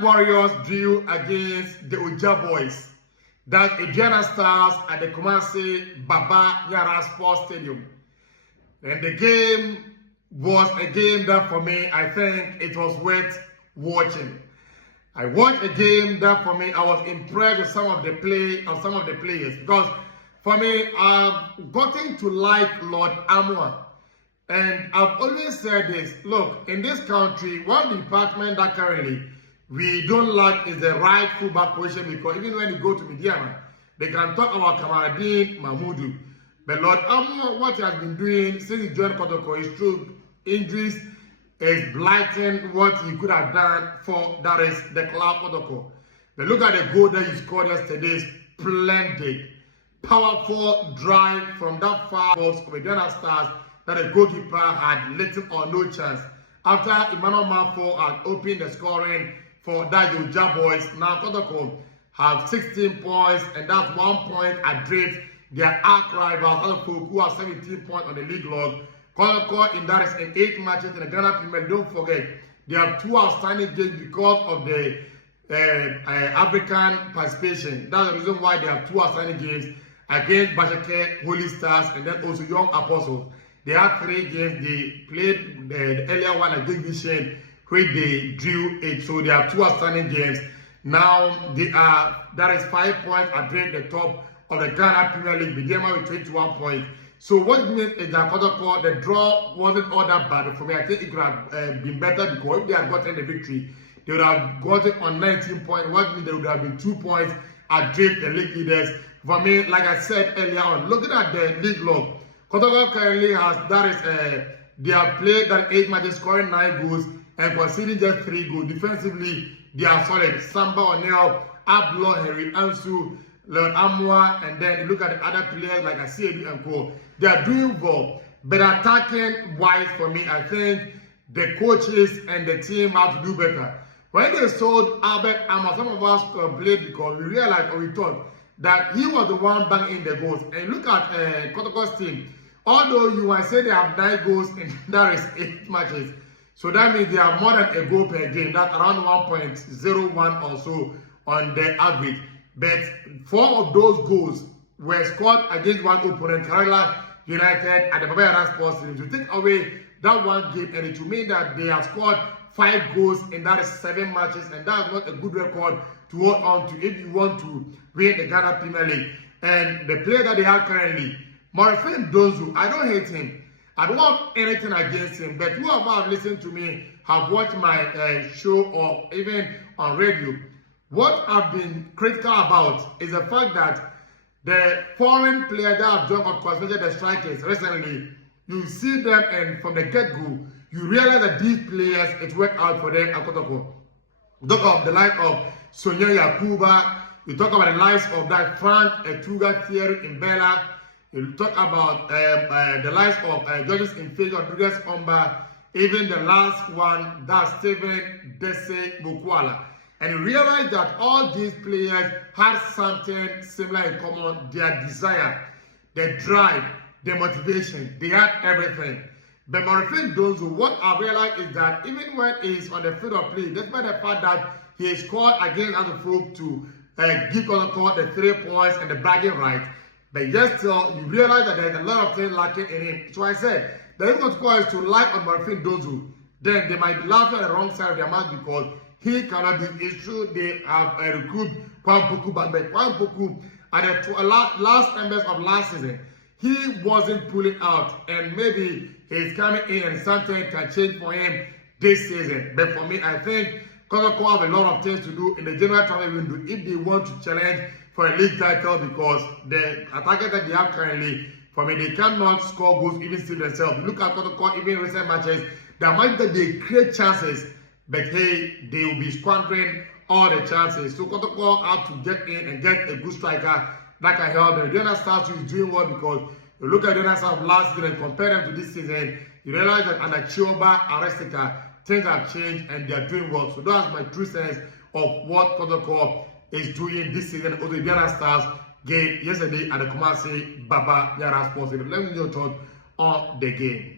Warriors drew against the Oja Boys. That's Aduana Stars at the Kumasi Baba Yara Sports Stadium. And the game was a game that for me, I think it was worth watching. I watched a game that for me, I was impressed with some of the players. Because for me, I've gotten to like Lord Amoah. And I've always said this, look, in this country, one department that currently we don't like is the right fullback position, because even when you go to Midiama, they can talk about Kamaradin Mahmoudou. But Lord Amoah, what he has been doing since he joined Kotoko is true. Injuries is blighting what he could have done for, that is, the club Kotoko. But look at the goal that he scored yesterday, splendid. Powerful drive from that far post of Aduana Stars that the goalkeeper had little or no chance. After Emmanuel Mafo had opened the scoring for that Oja Boys, now Kotoko have 16 points, and that's 1 point ahead their arch rivals, who have 17 points on the league log. Kotoko in that is in 8 matches in the Ghana Premier League. Don't forget, they have 2 outstanding games because of the African participation. That's the reason why they have 2 outstanding games against Bashake, Holy Stars, and then also Young Apostles. They had 3 games. They played the earlier one against Vision, where they drew it. So they have 2 outstanding games. Now they are, that is 5 points at the top of the Ghana Premier League. Midiama with 21 points. So what it means is that Kotoko, the draw wasn't all that bad for me. I think it could have been better, because if they had gotten the victory, they would have gotten on 19 points. What means there would have been 2 points at the league leaders. For me, like I said earlier on, looking at the league log, Kotoko currently has, that is, they have played that 8 matches, scoring 9 goals and conceding just 3 goals. Defensively, they are solid. Samba O'Neil, Ablo, Henry Ansu, Lord Amoah, and then you look at the other players like Asiedu and Co. They are doing well. But attacking wise for me, I think the coaches and the team have to do better. When they sold Albert Amoah, some of us complained because we realized, or we thought, that he was the one banging the goals. And look at Kotoko's team. Although you might say they have 9 goals in that is 8 matches. So that means they have more than a goal per game. That's around 1.01 or so on the average. But 4 of those goals were scored against one opponent, Kerala United at the Baba Yara Sports Stadium. To take away that one game, and it will mean that they have scored 5 goals in that is 7 matches, and that's not a good record to hold on to if you want to win the Ghana Premier League. And the player that they have currently, Mori Donzo, I don't hate him. I don't have anything against him, but who have listened to me, have watched my show or even on radio, what I've been critical about is the fact that the foreign players that have joined, of course, especially the strikers recently, you see them, and from the get-go, you realize that these players, it worked out for them at Kotoko. Talk of the likes of Sonia Yakuba, you talk about the likes of that Frank Etuga Thierry in Bella, you talk about the likes of Judges in Figure, Rodriguez Omba, even the last one, that's Stephen Dese Bukwala. And you realize that all these players had something similar in common: their desire, their drive, their motivation. They had everything. But Mori Donzo, what I realized is that even when he's on the field of play, despite the fact that he scored against Aduana to give Kotoko the 3 points and the bragging right, but just still, you realize that there's a lot of things lacking in him. So I said, the reason to is to like on Mori Donzo, then they might be laughing at the wrong side of their mouth because he cannot do it. It's true they have recruited Kwampoku, but Kwampoku at the last members of last season, he wasn't pulling out, and maybe he's coming in and something can change for him this season. But for me, I think Kotoko have a lot of things to do in the general transfer window if they want to challenge for a league title, because the attackers that they have currently, for me, they cannot score goals even still themselves. Look at Kotoko, even recent matches, there might be they create chances, but hey, they will be squandering all the chances. So Kotoko have to get in and get a good striker that can help them. The Aduana Stars is doing well, because you look at the Aduana Stars last season and compare them to this season, you realize that under Chioba Arestica, things have changed and they are doing well. So that's my true sense of what Kotoko is doing this season. Also, the Aduana Stars game yesterday at the Kumasi Baba Yara Sports Stadium. Let me know your thoughts on the game.